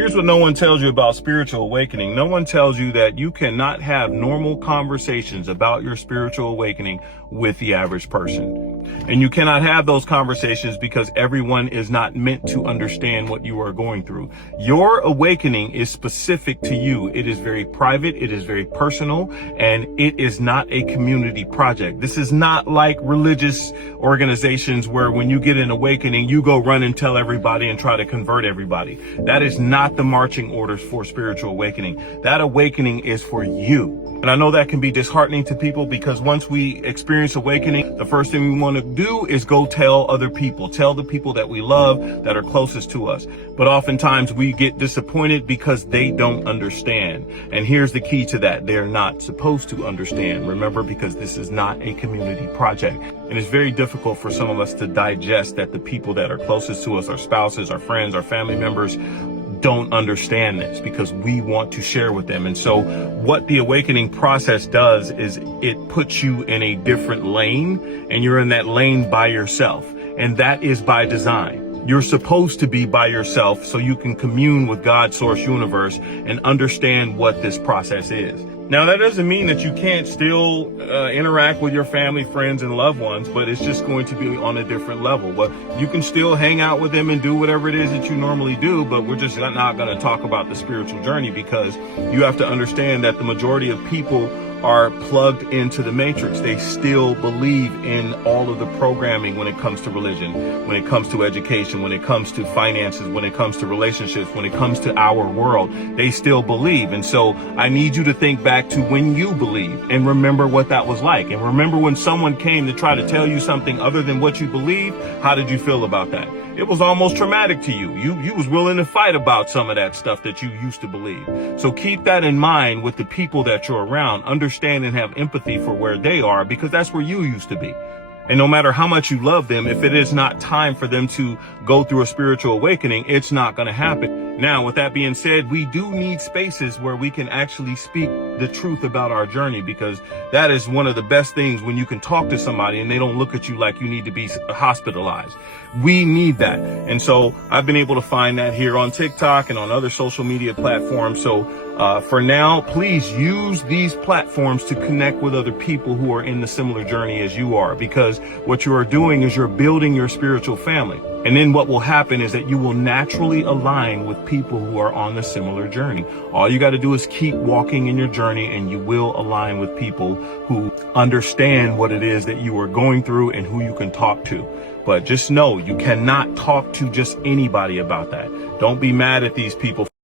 Here's what no one tells you about spiritual awakening. No one tells you that you cannot have normal conversations about your spiritual awakening with the average person. And you cannot have those conversations because everyone is not meant to understand what you are going through. Your awakening is specific to you. It is very private. It is very personal, and it is not a community project. This is not like religious organizations where when you get an awakening, you go run and tell everybody and try to convert everybody. That is not the marching orders for spiritual awakening. That awakening is for you. And I know that can be disheartening to people because once we experience awakening, the first thing we want to do is go tell other people, tell the people that we love, that are closest to us. But oftentimes we get disappointed because they don't understand. And here's the key to that. They're not supposed to understand. Remember, because this is not a community project. And it's very difficult for some of us to digest that the people that are closest to us, our spouses, our friends, our family members, don't understand this because we want to share with them. And so what the awakening process does is it puts you in a different lane, and you're in that lane by yourself. And that is by design. You're supposed to be by yourself so you can commune with God's source universe and understand what this process is. Now, that doesn't mean that you can't still interact with your family, friends, and loved ones, but it's just going to be on a different level. But you can still hang out with them and do whatever it is that you normally do, but we're just not going to talk about the spiritual journey because you have to understand that the majority of people are plugged into the matrix. They still believe in all of the programming when it comes to religion, when it comes to education, when it comes to finances, when it comes to relationships, when it comes to our world. They still believe. And so I need you to think back to when you believed and remember what that was like. And remember when someone came to try to tell you something other than what you believe, how did you feel about that? It was almost traumatic to you. You was willing to fight about some of that stuff that you used to believe. So keep that in mind with the people that you're around. Understand and have empathy for where they are because that's where you used to be. And no matter how much you love them, if it is not time for them to go through a spiritual awakening, it's not going to happen. Now, with that being said, we do need spaces where we can actually speak the truth about our journey, because that is one of the best things when you can talk to somebody and they don't look at you like you need to be hospitalized. We need that. And so I've been able to find that here on TikTok and on other social media platforms. So for now, please use these platforms to connect with other people who are in the similar journey as you are, because what you are doing is you're building your spiritual family. And then what will happen is that you will naturally align with people who are on the similar journey. All you got to do is keep walking in your journey and you will align with people who understand what it is that you are going through and who you can talk to. But just know you cannot talk to just anybody about that. Don't be mad at these people